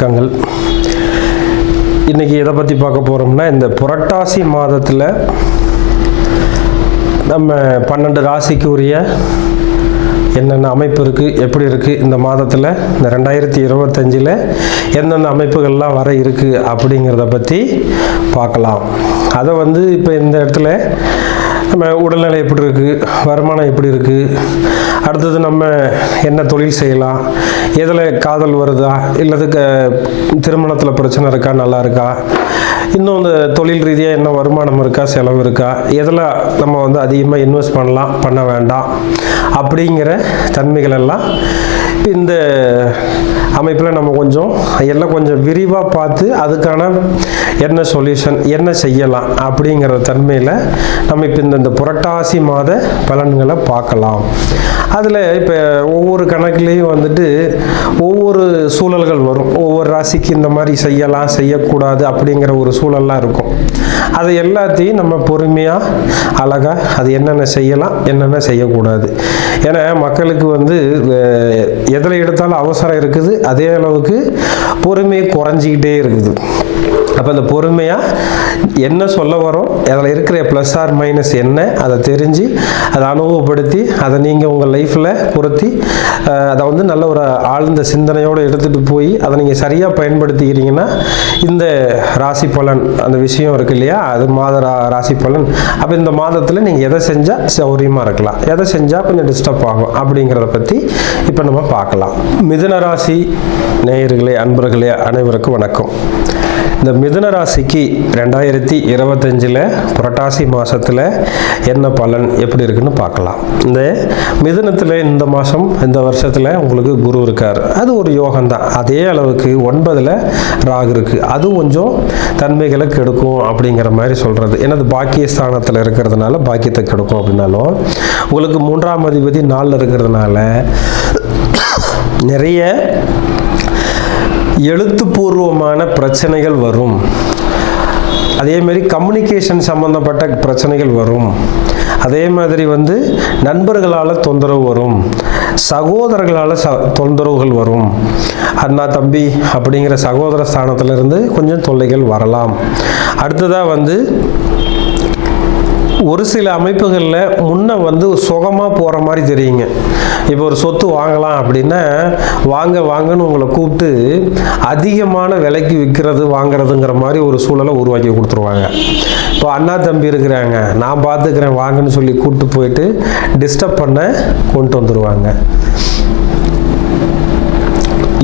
வணக்கங்கள். இன்றைக்கி எதை பற்றி பார்க்க போகிறோம்னா, இந்த புரட்டாசி மாதத்தில் நம்ம 12 ராசிக்கு உரிய என்னென்ன அமைப்பு இருக்குது, எப்படி இருக்குது, இந்த மாதத்தில் இந்த 2025 எந்தெந்த அமைப்புகள்லாம் வர இருக்குது அப்படிங்கிறத பற்றி பார்க்கலாம். அதை இப்போ இந்த இடத்துல நம்ம உடல்நிலை எப்படி இருக்குது, வருமானம் எப்படி இருக்குது, அடுத்தது நம்ம என்ன தொழில் செய்யலாம், எதில் காதல் வருதா, இல்லது திருமணத்தில் பிரச்சனை இருக்கா, நல்லா இருக்கா, இன்னும் இந்த தொழில் ரீதியாக என்ன வருமானம் இருக்கா, செலவு இருக்கா, எதில் நம்ம அதிகமாக இன்வெஸ்ட் பண்ணலாம், பண்ண வேண்டாம் அப்படிங்கிற தன்மைகள் எல்லாம் இந்த அமைப்பில் நம்ம எல்லாம் கொஞ்சம் விரிவாக பார்த்து அதுக்கான என்ன சொல்யூஷன், என்ன செய்யலாம் அப்படிங்கிற தன்மையில் நம்ம இப்போ இந்த புரட்டாசி மாத பலன்களை பார்க்கலாம். அதில் இப்போ ஒவ்வொரு கணக்குலேயும் ஒவ்வொரு சூழல்கள் வரும். ஒவ்வொரு ராசிக்கு இந்த மாதிரி செய்யலாம், செய்யக்கூடாது அப்படிங்கிற ஒரு சூழல்லாம் இருக்கும். அது எல்லாத்தையும் நம்ம பொறுமையாக அழகாக அது என்னென்ன செய்யலாம், என்னென்ன செய்யக்கூடாது. ஏன்னா மக்களுக்கு எதில் எடுத்தாலும் அவசரம் இருக்குது, அதே அளவுக்கு பொறுமை குறைஞ்சிக்கிட்டே இருக்குது. அப்போ அந்த பொறுமையாக என்ன சொல்ல வரோம், அதில் இருக்கிற ப்ளஸ் ஆர் மைனஸ் என்ன, அதை தெரிஞ்சு அதை அனுபவப்படுத்தி அதை நீங்கள் உங்கள் லைஃப்பில் பொருத்தி அதை நல்ல ஒரு ஆழ்ந்த சிந்தனையோடு எடுத்துகிட்டு போய் அதை நீங்கள் சரியாக பயன்படுத்திக்கிறீங்கன்னா இந்த ராசி பலன் அந்த விஷயம் இருக்கு இல்லையா, அது மாத ராசி பலன். அப்போ இந்த மாதத்தில் நீங்கள் எதை செஞ்சால் சௌரியமாக இருக்கலாம், எதை செஞ்சால் கொஞ்சம் டிஸ்டர்ப் ஆகும் அப்படிங்கிறத பற்றி இப்போ நம்ம பார்க்கலாம். மிதுன ராசி நேயர்களே, அன்பர்களே, அனைவருக்கும் வணக்கம். இந்த மிதுன ராசிக்கு 2025 புரட்டாசி மாதத்தில் என்ன பலன் எப்படி இருக்குன்னு பார்க்கலாம். இந்த மிதுனத்தில் இந்த மாதம் இந்த வருஷத்தில் உங்களுக்கு குரு இருக்கார், அது ஒரு யோகம்தான். அதே அளவுக்கு 9 ராகு இருக்குது, அது கொஞ்சம் தன்மைகளை கெடுக்கும் அப்படிங்கிற மாதிரி சொல்கிறது. ஏன்னா அது பாக்கியஸ்தானத்தில் இருக்கிறதுனால பாக்கியத்தை கெடுக்கும். அப்படின்னாலும் உங்களுக்கு 3ஆம் அதிபதி 4 இருக்கிறதுனால நிறைய எழுத்துப்பூர்வமான பிரச்சனைகள் வரும். அதே மாதிரி கம்யூனிகேஷன் சம்பந்தப்பட்ட பிரச்சனைகள் வரும். அதே மாதிரி நண்பர்களால் தொந்தரவு வரும், சகோதரர்களால் தொந்தரவுகள் வரும். அண்ணா தம்பி அப்படிங்கிற சகோதர ஸ்தானத்திலிருந்து கொஞ்சம் தொல்லைகள் வரலாம். அடுத்ததாக ஒரு சில அமைப்புகளில் முன்ன சுகமாக போகிற மாதிரி தெரியுங்க. இப்போ ஒரு சொத்து வாங்கலாம் அப்படின்னா வாங்கன்னு உங்களை கூப்பிட்டு அதிகமான விலைக்கு விற்கிறது வாங்கிறதுங்கிற மாதிரி ஒரு சூழலை உருவாக்கி கொடுத்துருவாங்க. இப்போ அண்ணா தம்பி இருக்கிறாங்க, நான் பார்த்துக்கிறேன் வாங்கன்னு சொல்லி கூப்பிட்டு போயிட்டு டிஸ்டர்ப் பண்ண கொண்டு வந்துடுவாங்க.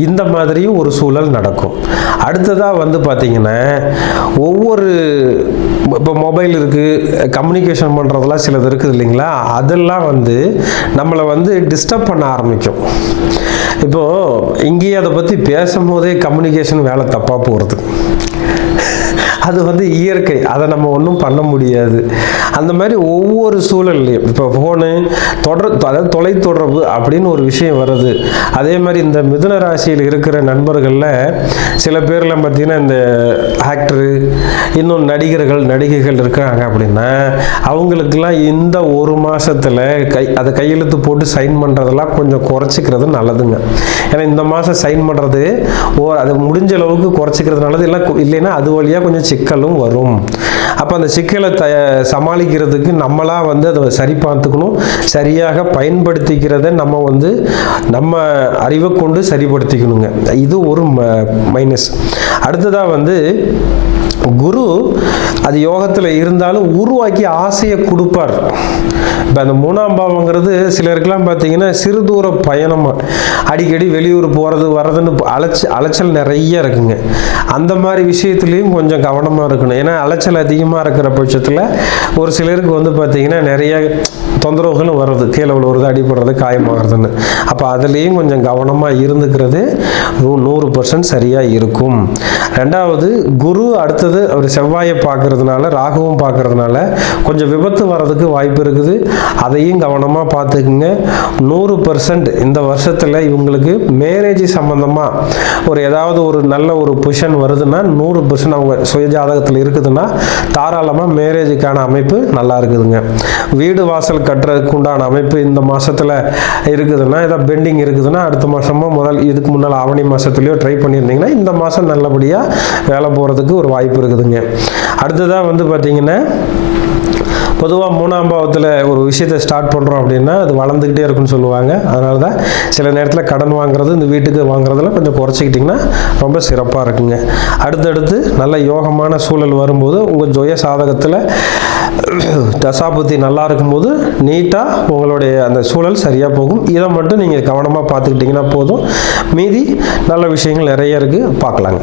இந்த மாதிரியும் ஒரு சூழல் நடக்கும். அடுத்ததாக பார்த்தீங்கன்னா ஒவ்வொரு இப்போ மொபைல் இருக்குது, கம்யூனிகேஷன் பண்ணுறதெல்லாம் சிலது இருக்குது இல்லைங்களா, அதெல்லாம் நம்மளை டிஸ்டர்ப் பண்ண ஆரம்பிக்கும். இப்போது இங்கேயே அதை பற்றி பேசும்போதே கம்யூனிகேஷன் வேலை தப்பாக போகிறது. அது இயற்கை, அதை நம்ம ஒன்றும் பண்ண முடியாது. அந்த மாதிரி ஒவ்வொரு சூழல்லையும் இப்போ ஃபோனு அதாவது தொலைத்தொடர்பு அப்படின்னு ஒரு விஷயம் வருது. அதே மாதிரி இந்த மிதுன ராசியில் இருக்கிற நண்பர்களில் சில பேர்லாம் பார்த்திங்கன்னா இந்த ஆக்டரு, இன்னும் நடிகைகள் இருக்காங்க அப்படின்னா அவங்களுக்கெல்லாம் இந்த ஒரு மாதத்தில் அதை கையெழுத்து போட்டு சைன் பண்ணுறதெல்லாம் கொஞ்சம் குறைச்சிக்கிறது நல்லதுங்க. ஏன்னா இந்த மாதம் சைன் பண்ணுறது அது முடிஞ்ச அளவுக்கு குறைச்சிக்கிறது நல்லது. இல்லைன்னா அது வழியாக கொஞ்சம் சிக்கலும் வரும். அப்போ அந்த சிக்கலை சமாளிக்கிறதுக்கு நம்மளா அதை சரி பார்த்துக்கணும். சரியாக பயன்படுத்திக்கிறத நம்ம அறிவை கொண்டு சரிப்படுத்திக்கணுங்க. இது ஒரு மைனஸ். அடுத்ததாக குரு அது யோகத்தில் இருந்தாலும் உருவாக்கி ஆசையை கொடுப்பார். இப்போ அந்த 3ஆம் பாவங்கிறது சிலருக்கெல்லாம் பார்த்தீங்கன்னா சிறு தூர பயணமாக அடிக்கடி வெளியூர் போகிறது வர்றதுன்னு அலைச்சல் நிறைய இருக்குங்க. அந்த மாதிரி விஷயத்துலேயும் கொஞ்சம் கவனமாக இருக்கணும். ஏன்னா அலைச்சல் அதிகமாக இருக்கிற பட்சத்தில் ஒரு சிலருக்கு பார்த்தீங்கன்னா நிறைய தொந்தரவுகளும் வருது, கீழே விழுவுறது, அடிபடுறது, காயமாகிறதுன்னு. அப்போ அதுலேயும் கொஞ்சம் கவனமாக இருந்துக்கிறது 100% சரியாக இருக்கும். ரெண்டாவது குரு அடுத்தது அடுத்தது அவர் செவ்வாயை பார்க்கறதுனால, ராகுவும் பார்க்கறதுனால கொஞ்சம் விபத்து வர்றதுக்கு வாய்ப்பு இருக்குது. அதையும் கவனமாக பார்த்துக்குங்க. 100% இந்த வருஷத்தில் இவங்களுக்கு மேரேஜ் சம்பந்தமாக ஒரு ஏதாவது ஒரு நல்ல ஒரு பொசிஷன் வருதுன்னா 100% அவங்க சுயஜாதகத்தில் இருக்குதுன்னா தாராளமாக மேரேஜுக்கான அமைப்பு நல்லா இருக்குதுங்க. வீடு வாசல் கட்டுறதுக்கு உண்டான அமைப்பு இந்த மாதத்தில் இருக்குதுன்னா, ஏதாவது பெண்டிங் இருக்குதுன்னா அடுத்த மாதமோ இதுக்கு முன்னால் ஆவணி மாதத்துலேயோ ட்ரை பண்ணியிருந்தீங்கன்னா இந்த மாதம் நல்லபடியாக வேலை போகிறதுக்கு ஒரு வாய்ப்பு இருக்குதுங்க. அடுத்ததாக வந்து பார்த்திங்கன்னா, பொதுவாக 3ஆம் பாவத்தில் ஒரு விஷயத்தை ஸ்டார்ட் பண்ணுறோம் அப்படின்னா அது வளர்ந்துக்கிட்டே இருக்குன்னு சொல்லுவாங்க. அதனால தான் சில நேரத்தில் கடன் வாங்குறது, இந்த வீட்டுக்கு வாங்குறதுல கொஞ்சம் குறைச்சிக்கிட்டிங்கன்னா ரொம்ப சிறப்பாக இருக்குங்க. அடுத்தடுத்து நல்ல யோகமான சூழல் வரும்போது உங்கள் ஜொய சாதகத்தில் தசாபுத்தி நல்லா இருக்கும்போது நீட்டாக உங்களுடைய அந்த சூழல் சரியாக போகும். இதை மட்டும் நீங்கள் கவனமாக பார்த்துக்கிட்டிங்கன்னா போதும். மீதி நல்ல விஷயங்கள் நிறைய இருக்குது, பார்க்கலாங்க.